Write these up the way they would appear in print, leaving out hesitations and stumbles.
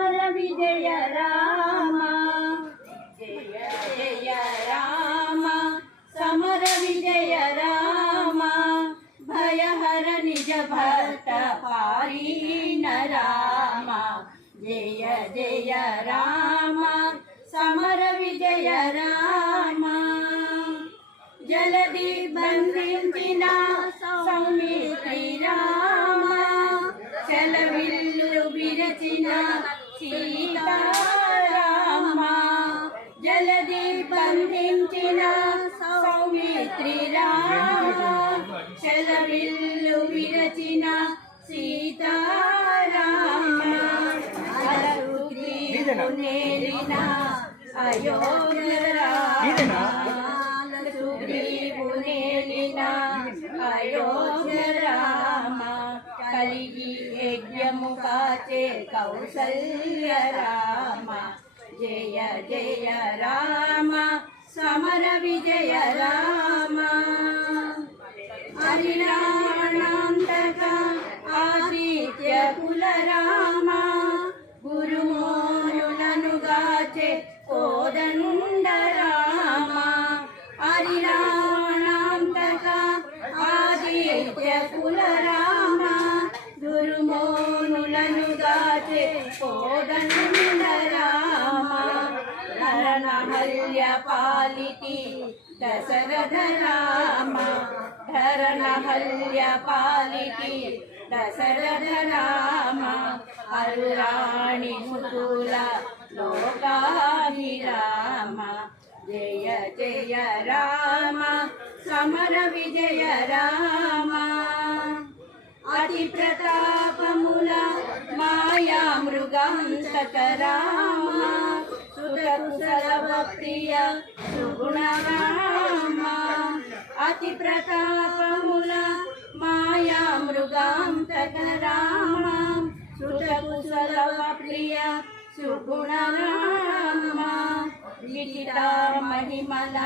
Summer विजय राम जय जय Ram summer विजय राम भयहर निज भक्त पारीन राम जय जय राम समर विजय राम जलधि बंधिंचिन सौमित्रि राम चलविल्लु विरचिन सीताराम जलधि बंधिंचिन सौमित्रि राम चलविल्लु विरचिन सीताराम नेलिन अयोध्य राम सुग्रीवुनेलिन अयोध्य राम కలిగి యజ్ఞము కాచే కౌసల్య రామ జయ జయ రామ సమర విజయ రామ హరిరావణాంతక ఆదిత్య కుల రామ గురుమోనులను గాచే కోదండ రామ హరిరావణాంతక ఆదిత్య కుల రామ గురుమోనులను గాచే కోదండ రామ ధరణహల్య పాలితి దశరథ రామ ధరణహల్య పాలితి దశరథ రామ అరురాణి ముతుల లోకాని రామ జయ జయ రామ సమర విజయ రామ అతి ప్రతాపముల మాయా మృగంతక రామ సుతకుశలవ ప్రియ సుగుణ రామ అతి ప్రతాపముల మాయా మృగంతక రామ సుతకుశలవ ప్రియ సుగుణ రామ విదిత మహిమల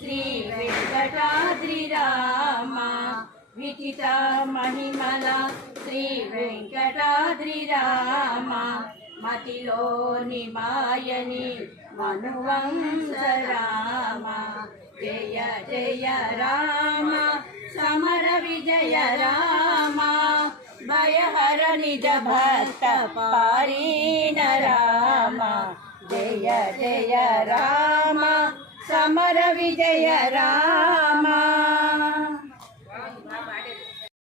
శ్రీ వెంకటాద్రి రామ విదిత మహిమల శ్రీ వెంకటాద్రి రామ మతిలోని మాయని మనువంశ రామ జయ జయ రామ సమర విజయ రామ భయహర నిజ భక్త పారీన రామ జయ జయ రామ సమర విజయ రామ।